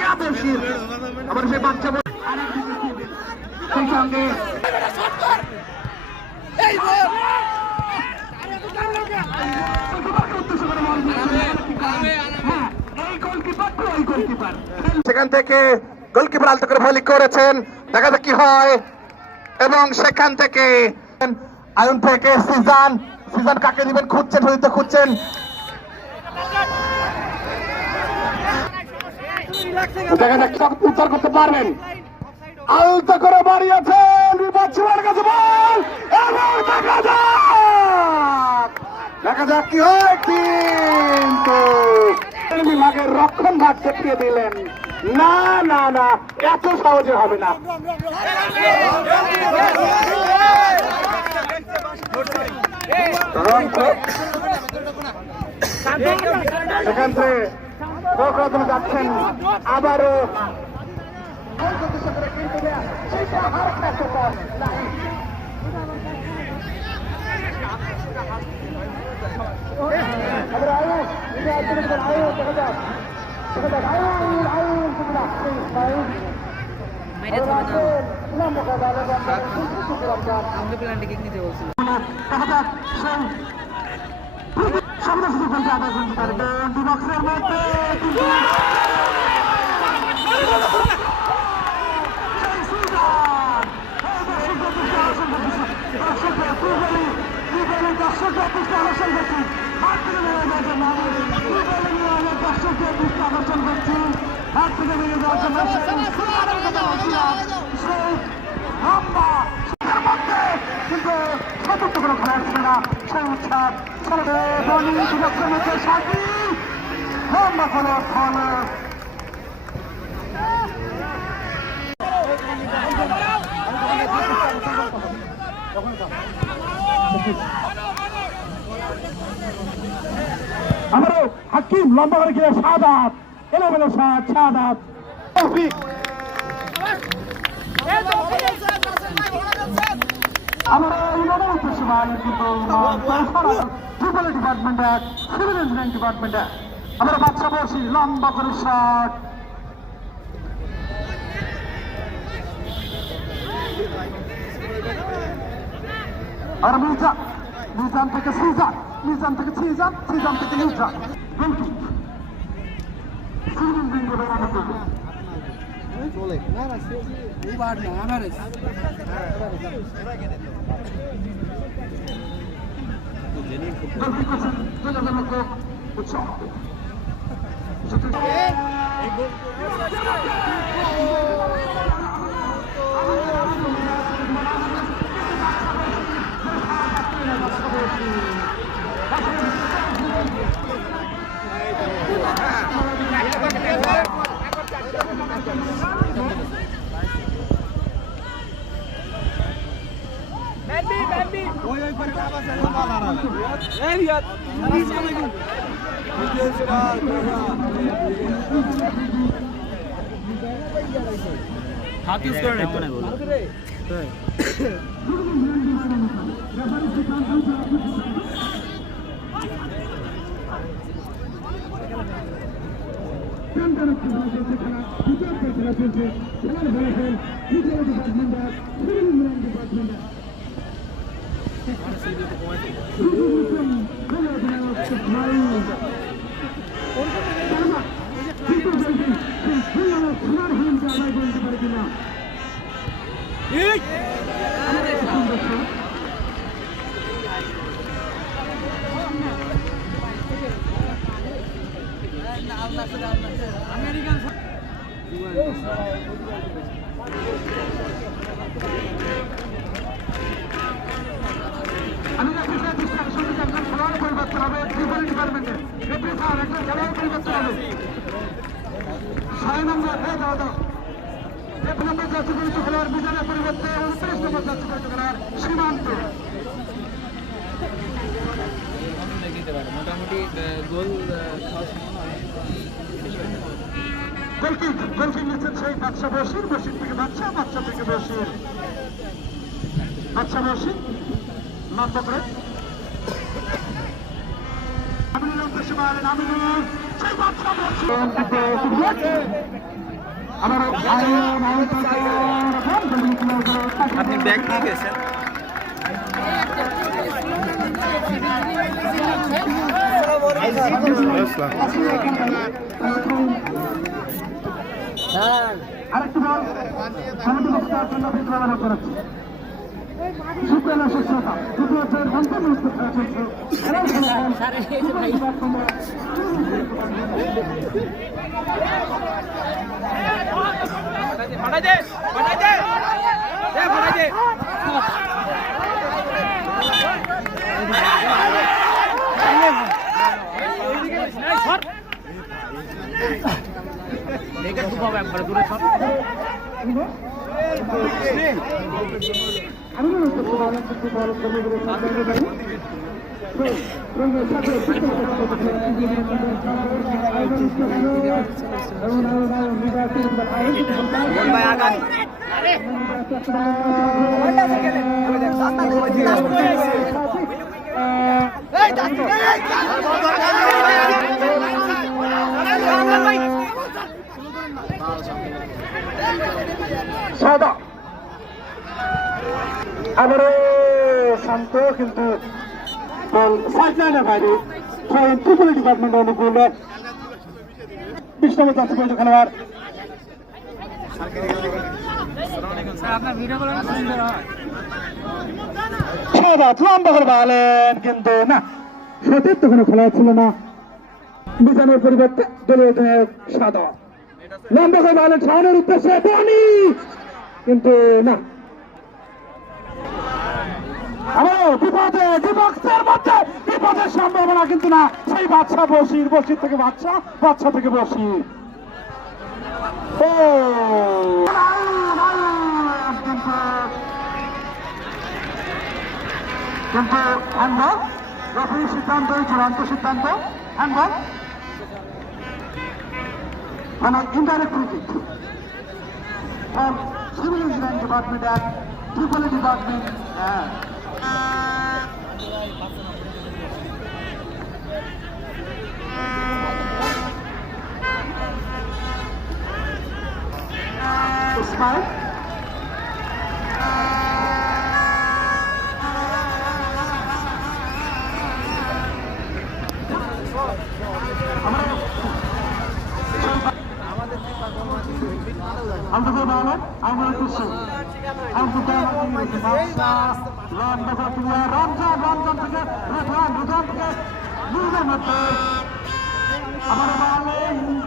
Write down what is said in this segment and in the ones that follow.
শিয়া বসির আবার সেই বাচ্চা সেই সঙ্গে সেখান থেকে গোলকিপার আলতো করে ভলি করেছেন, দেখা যাক কি হয়। এবং সেখান থেকে আয়ন থেকে সিজান কাকে দিবেন খুঁজছেন, খুঁজছেন দেখা যাক উদ্ধার করতে পারবেন। আলতো করে বাড়িয়েছেন কাছে বল এবং দেখা যাক কি হয়, কিন্তু বিভাগের রক্ষণ ভাগ চেপিয়ে দিলেন। না না না, এত সহজে হবে না। সেখান থেকে যাচ্ছেন আবারও কিন্তু সতর্ক কোনো খেলা আসছে না। সেই উৎসাহ আমারও হাকিম লম্বা করে গিয়ে সাদাত এলোমেলো সাদাত আমরা ডিপার্টমেন্ট সিভিল ইঞ্জিনিয়ারিং ডিপার্টমেন্টে আমরা বাচ্চা বসি লম্বা করে শট আর মিজান থেকে সিজান থেকে সিজান থেকে নিউট্রাল সিভিল ইঞ্জিনিয়ারিং চলে না না এইবার না আমারে हाथ यूज कर रहे মোটামুটি গোল গোলকি নিচ্ছেন সেই বাচ্চা বসির থেকে বাচ্চা থেকে বসির বাচ্চা বসির লম্ব করে আমিনুল উদ্দেশ্যে মারেন আমিনুল সেই বাচ্চা বসির আপনি ব্যাগ নিয়ে গেছেন আরেকটি বল সমিতি বক্তার জন্য বিদ্রোহ করেছে সুপ্রিয় সুশ্রোতা দ্বিতীয় পঞ্চম সাদা আবারও শান্ত কিন্তু সাইডলাইনের বাইরে ত্রিপুরা ডিপার্টমেন্ট অনুকূল 20 নম্বর যাচ্ছে পর্যন্ত খেলোয়াড় সাদা লম্বা করে বাড়ালেন কিন্তু না সতীর তো কোনো খেলা ছিল না বিছানোর পরিবর্তে দলীয় অধিনায়ক সাদা লম্বা করে বাড়ালেন শাওনের উদ্দেশ্যে বনি কিন্তু না বিপদে বিপক্ষের মধ্যে বিপদের সম্ভাবনা কিন্তু না সেই বাচ্চা বসির থেকে বাচ্চা থেকে বসির কিন্তু হ্যান্ডবল রেফারির সিদ্ধান্ত চূড়ান্ত সিদ্ধান্ত হ্যান্ডবল মানে indirect free kick civil engineering department and triple department Smile.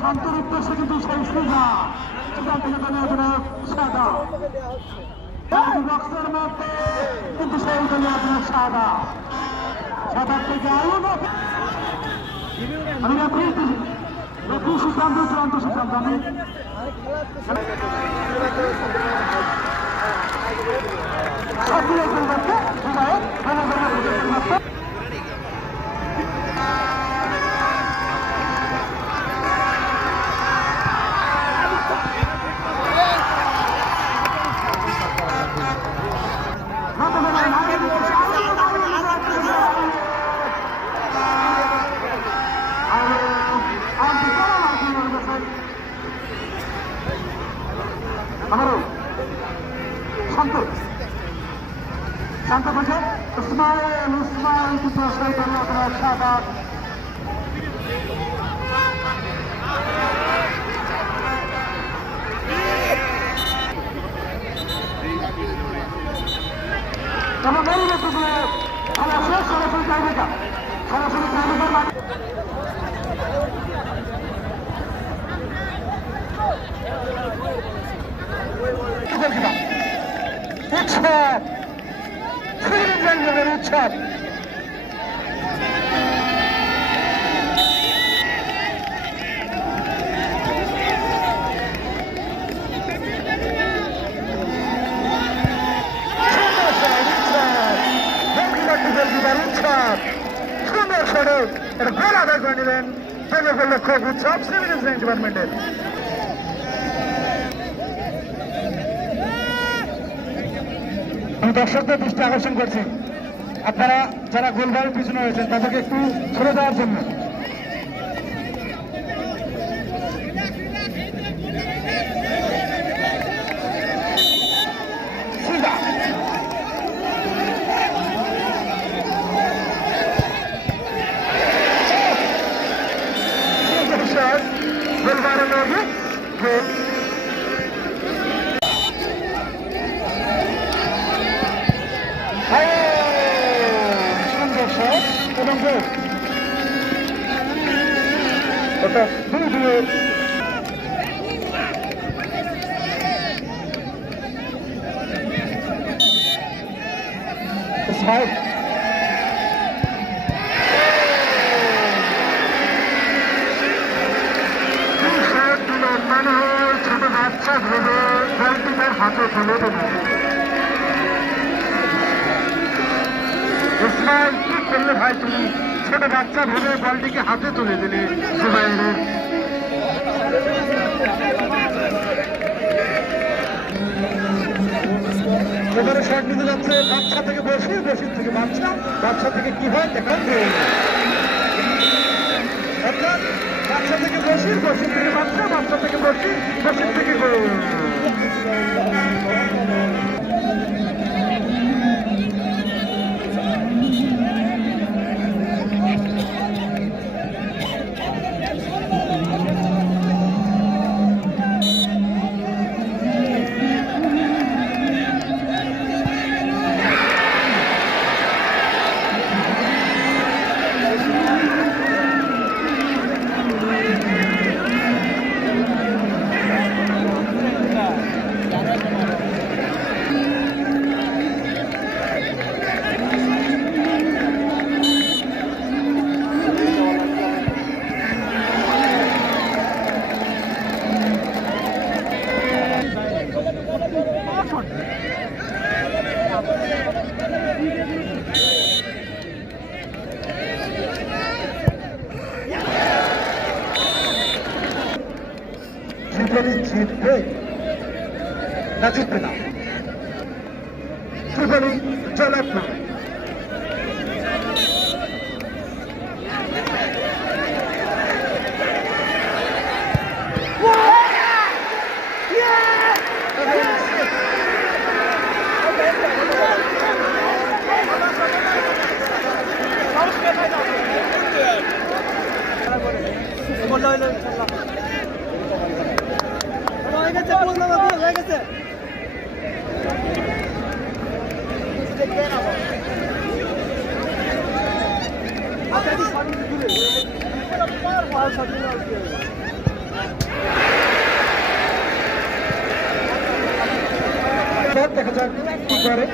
শান্তর উদ্দেশ্যে কিন্তু সেই সুবিধা সেখান থেকে দলীয় অধিনায়ক সাদা বক্সের মধ্যে কিন্তু সেই দলীয় অধিনায়ক সাদা সাদার থেকে আমি রেফারি সিদ্ধান্ত চূড়ান্ত সিদ্ধান্ত আমি সক্রিয় পরিবর্তে শান্ত থেকে উসমাইল কিন্তু সেই দলীয় অধিনায়ক সাদা এবং এই নেতৃত্বে খেলা শেষ সরাসরি টাইব্রেকার উৎসব সুন্দর সড়ক এটা গোল আদায় করে নিলেন খুব উৎসব সিভিল ইঞ্জিনিয়ারিং ডিপার্টমেন্টের দর্শকদের দৃষ্টি আকর্ষণ করছি আপনারা যারা গোলবারের পিছনে রয়েছেন তাদেরকে একটু সরে দেওয়ার জন্য হবে গোল। সুন্দর শট এবং গোল। ওটা 2-2 সাইড। মানে ছোট বাচ্চা ভেবে বলটি তার হাতে তুলে দেবে। ইসমাইল কি করলে ভাই তুমি? ছোট বাচ্চা ভেবে বলটিকে হাতে তুলে দিলে জুবাইরের। এবারে শট নিতে যাচ্ছে বাচ্চা থেকে বসির, বসির থেকে বাচ্চা, বাচ্চা থেকে কি হয় দেখান। অর্থাৎ বাচ্চা থেকে বসির, বসির থেকে বাচ্চা, বাচ্চা থেকে বসির, বসির থেকে গোল। ত্রিপলি জিতবে না জিতবে না? ত্রিপলি জয়লাভ না। দেখা যাক কি করে।